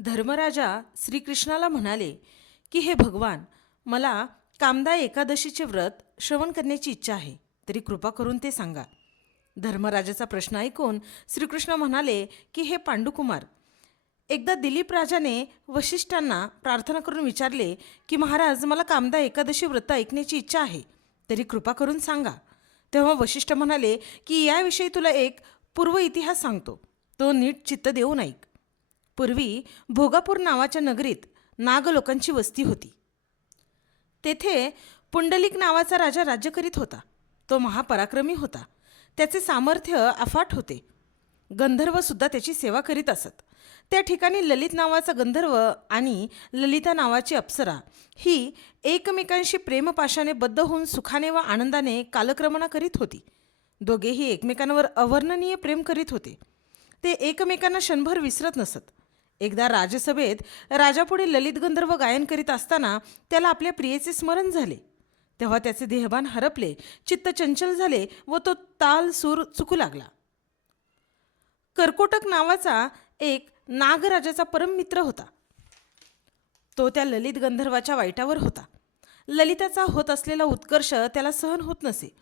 धर्मराजा श्रीकृष्णाला म्हणाले की हे भगवान, मला कामदा एकादशीचे व्रत श्रवण करण्याची इच्छा आहे, तरी कृपा करून ते सांगा. धर्मराजाचा प्रश्न ऐकून श्रीकृष्ण म्हणाले की हे पांडुकुमार, एकदा दिलीप राजाने वशिष्ठांना प्रार्थना करून विचारले की महाराज, मला कामदा एकादशी व्रत ऐकण्याची इच्छा आहे, तरी कृपा करून सांगा. तेव्हा वशिष्ठ म्हणाले की याविषयी तुला एक पूर्व इतिहास सांगतो, तो नीट चित्त देऊन ऐक. पूर्वी भोगापूर नावाच्या नगरीत नाग लोकांची वस्ती होती. तेथे पुंडलिक नावाचा राजा राज्य करीत होता. तो महापराक्रमी होता. त्याचे सामर्थ्य अफाट होते. गंधर्वसुद्धा त्याची सेवा करीत असत. त्या ठिकाणी ललित नावाचा गंधर्व आणि ललिता नावाची अप्सरा ही एकमेकांशी प्रेमपाशाने बद्ध होऊन सुखाने व आनंदाने कालक्रमणा करीत होती. दोघेही एकमेकांवर अवर्णनीय प्रेम करीत होते. ते एकमेकांना क्षणभर विसरत नसत. एकदा राजसभेत राजापुढे ललित गंधर्व गायन करीत असताना त्याला आपल्या प्रियेचे स्मरण झाले. तेव्हा त्याचे देहभान हरपले, चित्त चंचल झाले व तो ताल सूर चुकू लागला. कर्कोटक नावाचा एक नागराजाचा परम मित्र होता. तो त्या ललित गंधर्वाच्या वाईटावर होता. ललिताचा होत असलेला उत्कर्ष त्याला सहन होत नसे,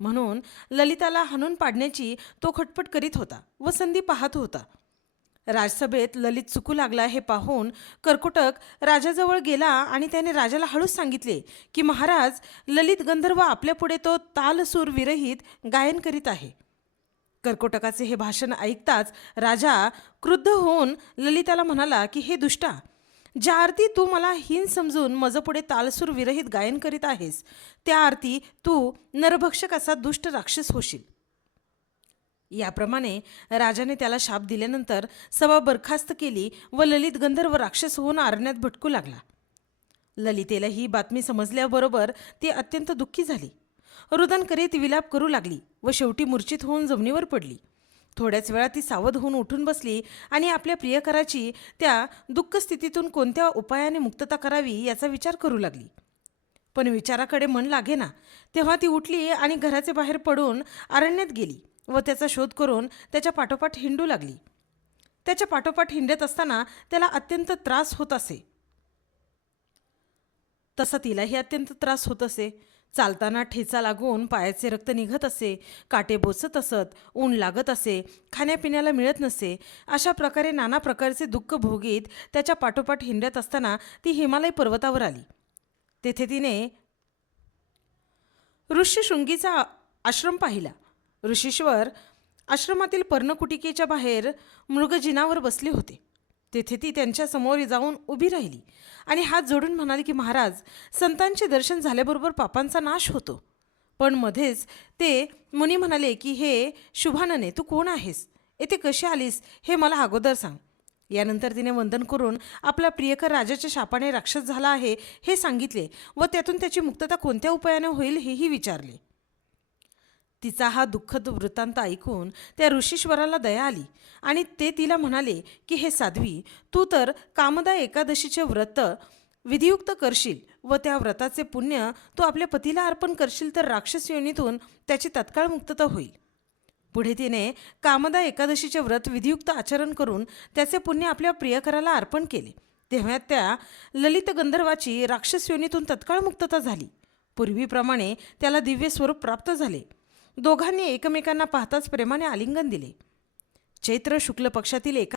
म्हणून ललिताला हाणून पाडण्याची तो खटपट करीत होता व संधी पाहत होता. राजसभेत ललित चुकू लागला हे पाहून कर्कोटक राजाजवळ गेला आणि त्याने राजाला हळूच सांगितले की महाराज, ललित गंधर्व आपल्यापुढे तो तालसूर विरहित गायन करीत आहे. कर्कोटकाचे हे भाषण ऐकताच राजा क्रुद्ध होऊन ललिताला म्हणाला की हे दुष्टा, ज्या आरती तू मला हीन समजून मजपुढे तालसूर विरहित गायन करीत आहेस, त्या आरती तू नरभक्षक असा दुष्ट राक्षस होशील. याप्रमाणे राजाने त्याला शाप दिल्यानंतर सभा बरखास्त केली व ललित गंधर्व राक्षस होऊन अरण्यात भटकू लागला. ललितेला ही बातमी समजल्याबरोबर ती अत्यंत दुःखी झाली. रुदन करीत विलाप करू लागली व शेवटी मूर्छित होऊन जमिनीवर पडली. थोड्याच वेळात ती सावध होऊन उठून बसली आणि आपल्या प्रियकराची त्या दुःख स्थितीतून कोणत्या उपायाने मुक्तता करावी याचा विचार करू लागली. पण विचाराकडे मन लागेना. तेव्हा ती उठली आणि घराचे बाहेर पडून अरण्यात गेली व त्याचा शोध करून त्याच्या पाठोपाठ हिंडू लागली. त्याच्या पाठोपाठ हिंडत असताना त्याला अत्यंत त्रास होत असे. तसा तिलाही अत्यंत त्रास होत असे. चालताना ठेचा लागून पायाचे रक्त निघत असे, काटे बोचत असत, ऊन लागत असे, खाण्यापिण्याला मिळत नसे. अशा प्रकारे नाना प्रकारचे दुःख भोगीत त्याच्या पाठोपाठ हिंडत असताना ती हिमालय पर्वतावर आली. तेथे तिने ऋष्यशृंगीचा आश्रम पाहिला. ऋषीश्वर आश्रमातील पर्णकुटिकेच्या बाहेर मृगजिनावर बसले होते. तेथे ती त्यांच्या समोर जाऊन उभी राहिली आणि हात जोडून म्हणाली की महाराज, संतांचे दर्शन झाल्याबरोबर पापांचा नाश होतो. पण मध्येच ते मुनी म्हणाले की हे शुभानने, तू कोण आहेस, येथे कशी आलीस हे मला अगोदर सांग. यानंतर तिने वंदन करून आपला प्रियकर राजाच्या शापाने राक्षस झाला आहे हे सांगितले व त्यातून त्याची मुक्तता कोणत्या उपायाने होईल हेही विचारले. तिचा हा दुःखद वृत्तांत ऐकून त्या ऋषीश्वराला दया आली आणि ते तिला म्हणाले की हे साध्वी, तू तर कामदा एकादशीचे व्रत विधियुक्त करशील व त्या व्रताचे पुण्य तू आपल्या पतीला अर्पण करशील तर राक्षस योनीतून त्याची तत्काळ मुक्तता होईल. पुढे तिने कामदा एकादशीचे व्रत विधियुक्त आचरण करून त्याचे पुण्य आपल्या प्रियकराला अर्पण केले. तेव्हा त्या ललित गंधर्वाची राक्षस योनीतून तत्काळ मुक्तता झाली. पूर्वीप्रमाणे त्याला दिव्य स्वरूप प्राप्त झाले. दोघांनी एकमेकांना पाहताच प्रेमाने आलिंगन दिले. चैत्र शुक्ल पक्षातील